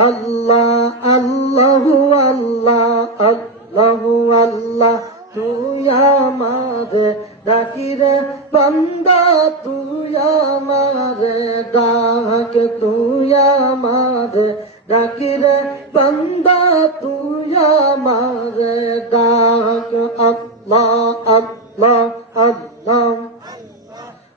আল্লাহ আল্লাহু আল্লাহ আল্লাহু আল্লাহ তুই আমারে ডাকি রে বান্দা তুই আমারে ডাক তুই আমারে ডাকি রে বান্দা তুই আমারে ডাক আল্লাহ আল্লাহ আল্লাহ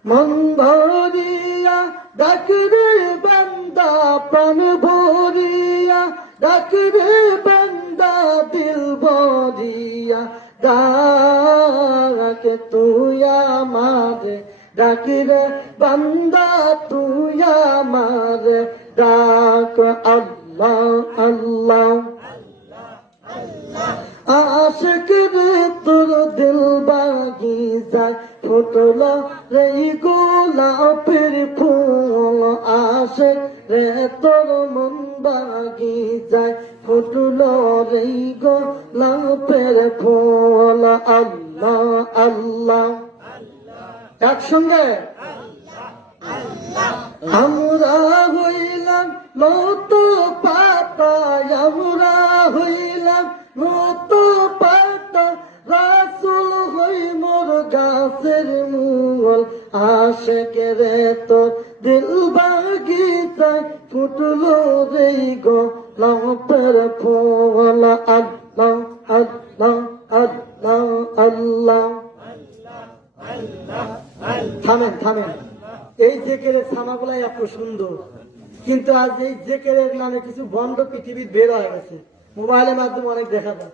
মন ভরিয়া ডাক রে বান্দা প্রাণ ভরিয়া ডাক রে বান্দা দিল ভরিয়া ডাক তুই আমারে ডাক রে বান্দা তুই আমারে ডাক আল্লাহ আল্লাহ আশিক রে তোর দিল বাগিচায় ফুটল রে গোলাপের ফুল আশিক রে তোর মন বাগিচায় ফুটল রে গোলাপের ফুল আল্লাহ আল্লাহ একসঙ্গে আমরা হইলাম নত পাতা আমরা হইলাম নত পাতা রাসূল হই মোর গাছের মূল আশিক রে তোর দিল বাগিচায় ফুটলো রে গোলাপের ফুল আল্লাহ আল্লাহ আল্লাহ আল্লাহ থামেন থামেন এই জেকেরের ছানাগুলাই এত সুন্দর কিন্তু আজ এই জেকেরের নামে কিছু বন্ধ পৃথিবীর বের হয়ে গেছে মোবাইলের মাধ্যমে অনেক দেখা যায়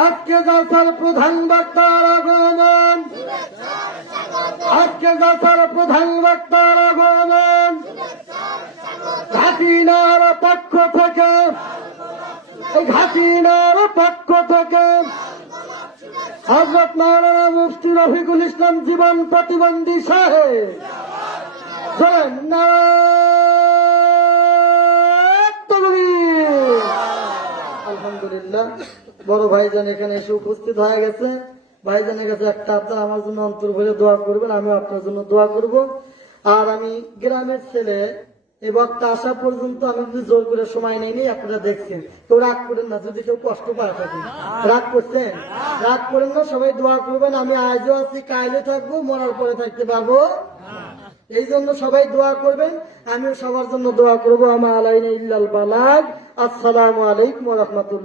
আজকে জলসার প্রধান বক্তার আগমন আজকে জলসার প্রধান বক্তার আগমন ঘাটিনার পক্ষ থেকে ঘাটিনার পক্ষ থেকে হযরত মাওলানা মুফতি রফিকুল ইসলাম জীবন প্রতিবন্ধী সাহেব আলহামদুলিল্লাহ বড় ভাইজান এখানে এসে উপস্থিত হয়ে গেছে ভাইজানের কাছে একটা আপনার আমার জন্য অন্তর ভরে দোয়া করবেন আমি আপনার জন্য দোয়া করব আর আমি গ্রামের ছেলে এই বক্তা আসা পর্যন্ত আমি যদি জোর করে সময় নেইনি আপনারা দেখছেন কেউ রাগ করেন না যদি কেউ কষ্ট পায় থাকেন রাগ করছেন রাগ করেন না সবাই দোয়া করবেন আমি আজও আছি কাইলে থাকবো মরার পরে থাকতে পারবো এই জন্য সবাই দোয়া করবেন আমিও সবার জন্য দোয়া করবো আমার আলাইনা ইল্লাল বালাগ আসসালামু আলাইকুম ওয়া রাহমাতুল্লাহ